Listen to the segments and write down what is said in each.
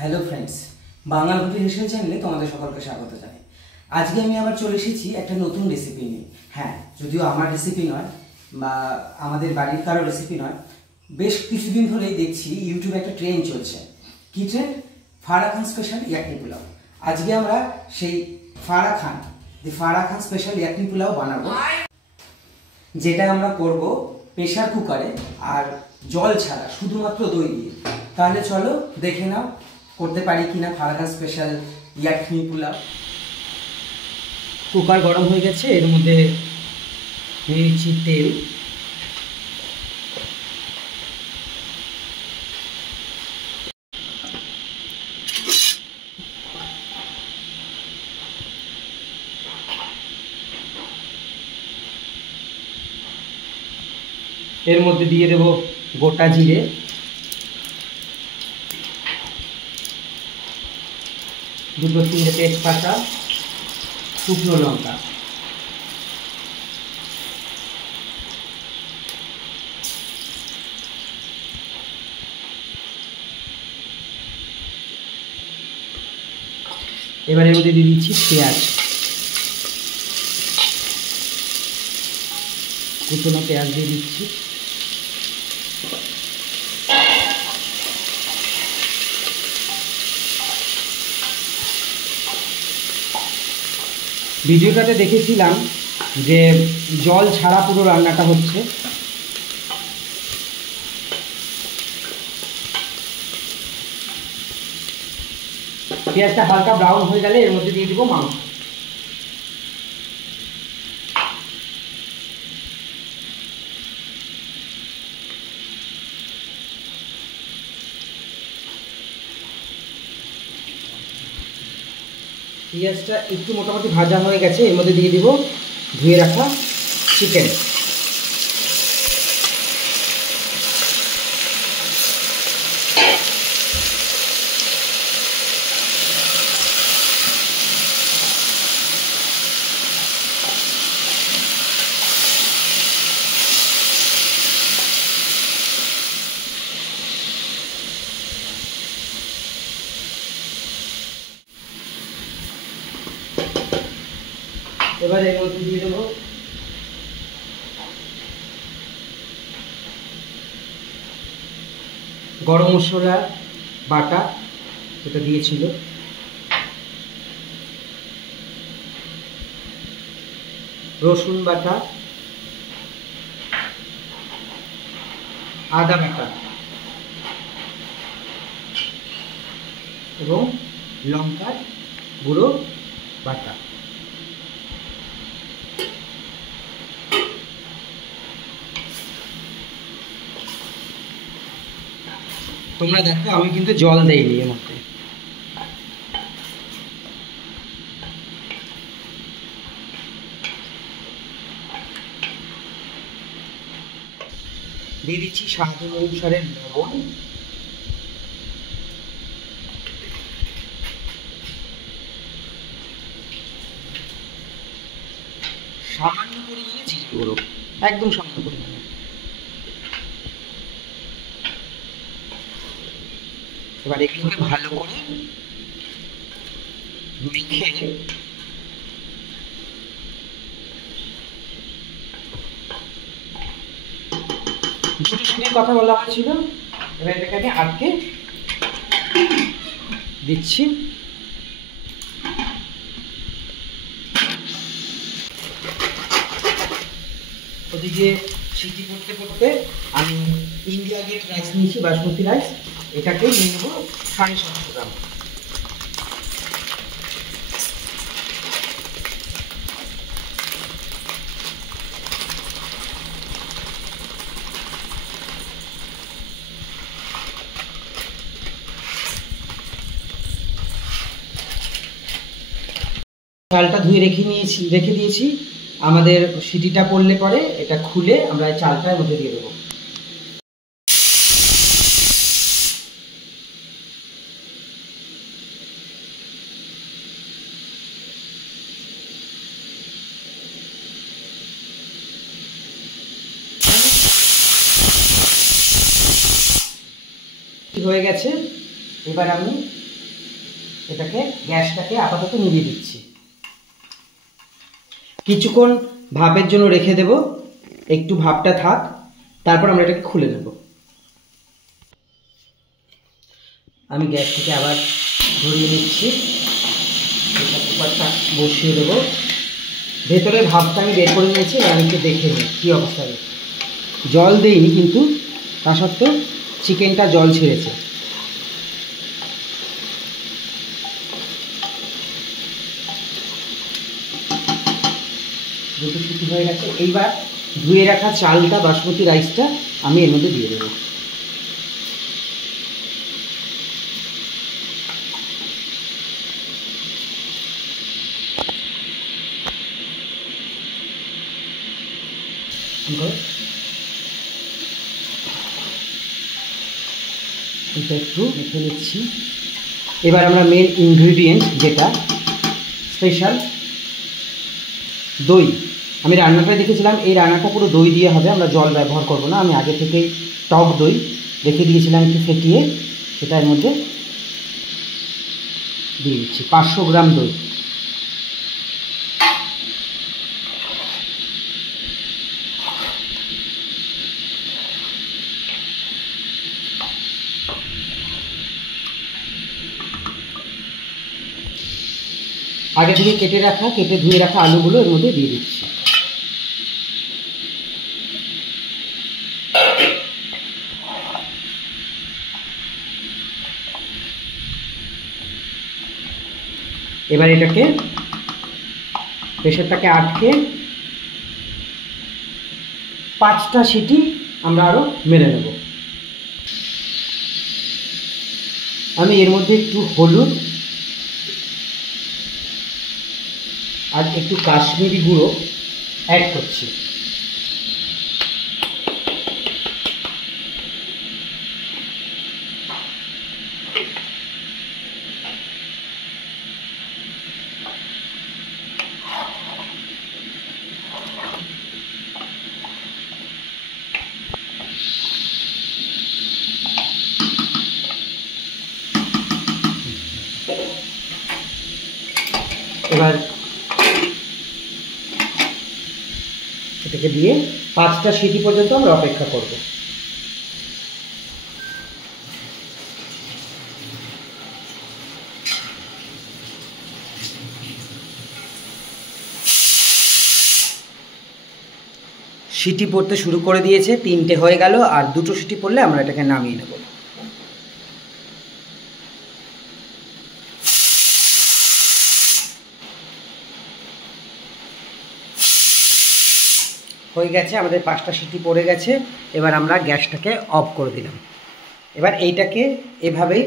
Hello friends, বাঙাল hotel হেসেল চ্যানেলে তোমাদের সকলকে স্বাগত জানাই। আজকে আমি আবার চলে এসেছি একটা নতুন রেসিপি নিয়ে। হ্যাঁ, যদিও আমার রেসিপি নয় বা আমাদের বাড়ির কারো রেসিপি নয়, বেশ কিছুদিন ধরেই দেখছি ইউটিউবে একটা ট্রেন্ড চলছে। কী ট্রেন্ড? ফারাহ খান স্পেশাল ইয়াকনি পোলাও। আজকে আমরা সেই ফারাহ খান স্পেশাল ইয়াকনি পোলাও বানাবো, যেটা আমরা করব প্রেশার কুকারে আর জল ছাড়া, শুধুমাত্র দই দিয়ে। তাহলে চলো দেখে নাও করতে পারি কিনা ফারাহ খান স্পেশাল ইয়াকনি পোলাও। কুকার গরম হয়ে গেছে, এর মধ্যে নিয়ে নিচ্ছি তেল। এর মধ্যে দিয়ে দেব গোটা জিরে, দুটো তিনটে তেজপাতা, শুকনো লঙ্কা। এবার এর মধ্যে দিয়ে দিচ্ছি পেঁয়াজ, কুচনো পেঁয়াজ দিয়ে দিচ্ছি। ভিডিওটাতে দেখেছিলাম যে জল ছাড়া পুরো রান্নাটা হচ্ছে। পেঁয়াজটা হালকা ব্রাউন হয়ে গেলে এর মধ্যে দিয়ে দিব মাংস। পেঁয়াজটা একটু মোটামুটি ভাজা হয়ে গেছে, এর মধ্যে দিয়ে দিব ধুয়ে রাখা চিকেন। এবার এর মধ্যে দিয়ে দেবো গরম মশলা বাটা, যেটা দিয়েছিল, রসুন বাটা, আদা বাটা এবং লঙ্কার গুঁড়ো বাটা। তোমরা দেখো, আমি কিন্তু জল দেইনি এর মধ্যে। দিয়ে দিচ্ছি স্বাদ অনুসারে লবণ, সামান্য পরিমাণে জিরে গুঁড়ো, একদম সামান্য পরিমাণে। এবার এগুলোকে ভালো করে মেখে দুটো সিটির কথা বলা হয়েছিল, এবার এটাকে আমি আটকে দিচ্ছি। ওদিকে সিটি করতে করতে আমি ইন্ডিয়া গেট রাইস নিয়েছি, বাসমতি রাইস। এটাকে নিয়ে নেবো 750 গ্রাম। চালটা ধুয়ে রেখে দিয়েছি। আমাদের সিটিটা পড়লে পরে এটা খুলে আমরা চালটার মধ্যে দিয়ে দেবো। হয়ে গেছে, এবার আমি এটাকে গ্যাসটাকে আপাতত নিভিয়ে দিচ্ছি। কিছুক্ষণ ভাপের জন্য রেখে দেব, একটু ভাপটা থাক, তারপর আমরা এটাকে খুলে নেব। আমি গ্যাসটাকে আবার ধরিয়ে নিচ্ছি, কুকারটা বসিয়ে দেবো। ভেতরের ভাপটা আমি বের করে নিয়েছি, আর আমি একটু দেখে নিই কী অবস্থা হয়েছে। জল দেইনি, কিন্তু তা সত্ত্বেও চিকেনটা জল ছেড়েছে। দুটো সিটি হয়ে গেছে। এইবার ধুয়ে রাখা চালটা, বাসমতি রাইসটা আমি এর মধ্যে দিয়ে দেবো। এটা একটু মেখে নিচ্ছি। এবার আমরা মেন ইনগ্রিডিয়েন্ট, যেটা স্পেশাল দই। আমি রান্নাটা দেখেছিলাম, এই রান্নাটা পুরো দই দিয়ে হবে, আমরা জল ব্যবহার করব না। আমি আগে থেকেই টক দই রেখে দিয়েছিলাম একটু ফেটিয়ে, সেটা এর মধ্যে দিয়ে দিচ্ছি। 500 গ্রাম দই। আগে থেকে কেটে ধুয়ে রাখা আলুগুলো এর মধ্যে দিয়ে দিচ্ছি। এবার এটাকে প্রেসারটাকে আটকে 5টা সিটি আমরা আরো মেরে নেব। আমি এর মধ্যে একটু হলুদ আর একটু কাশ্মীরি গুঁড়ো অ্যাড করছি। এবার এটাকে দিয়ে 5টা সিটি পর্যন্ত আমরা অপেক্ষা করব। সিটি পড়তে শুরু করে দিয়েছে, 3টে হয়ে গেল, আর 2টো সিটি পড়লে আমরা এটাকে নামিয়ে নেব। হয়ে গেছে, আমাদের 5টা সিটি পড়ে গেছে। এবার আমরা গ্যাসটাকে অফ করে দিলাম। এবার এইটাকে এভাবেই,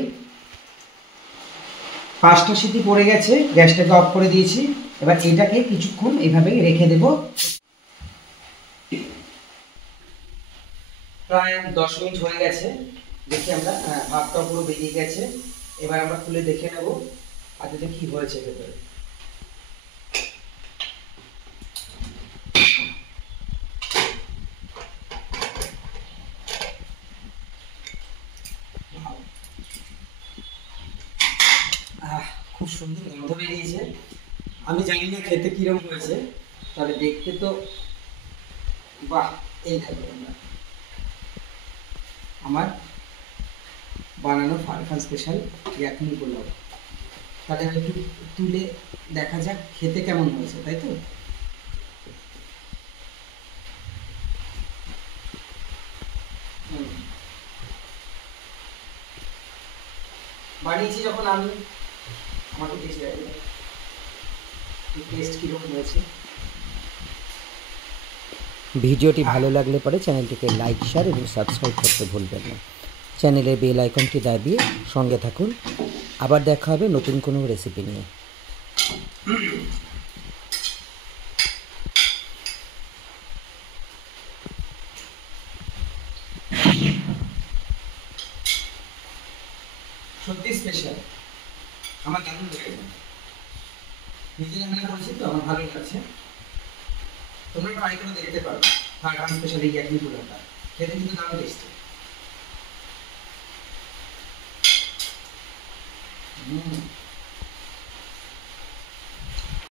5টা সিটি পড়ে গেছে, গ্যাসটাকে অফ করে দিয়েছি। এবার এইটাকে কিছুক্ষণ এভাবেই রেখে দেব। প্রায় 10 মিনিট হয়ে গেছে। দেখি আমরা, ভাতটা পুরো বেরিয়ে গেছে। এবার আমরা খুলে দেখে নেব আজকে কি হয়েছে ভেতরে। খুব সুন্দর গন্ধ বেরিয়েছে। আমি জানি না খেতে কিরকম হয়েছে, তবে দেখতে তো বাহ। এই খাবো আমরা আমার বানানো ফারহান স্পেশাল ইয়াকনি পোলাও। তাহলে একটু তুলে দেখা যাক খেতে কেমন হয়েছে, তাই তো? বানিয়েছি যখন আমি, আমাকে টেস্ট কীরকম হয়েছে। ভিডিওটি ভালো লাগলে পরে চ্যানেলটিকে লাইক, শেয়ার এবং সাবস্ক্রাইব করতে ভুলবেন না। চ্যানেলের বেল আইকনটি দাবিয়ে সঙ্গে থাকুন। আবার দেখা হবে নতুন কোনো রেসিপি নিয়ে। সত্যি স্পেশাল, আমার কেমন লেগেছে? নিজে রান্না করেছি তো, আমার ভালো লাগছে। তোমরা ট্রাই করে দেখতে পারো ফারহান স্পেশাল এই ইয়াকনি পোলাওটা। খেতে কিন্তু দারুণ টেস্টি।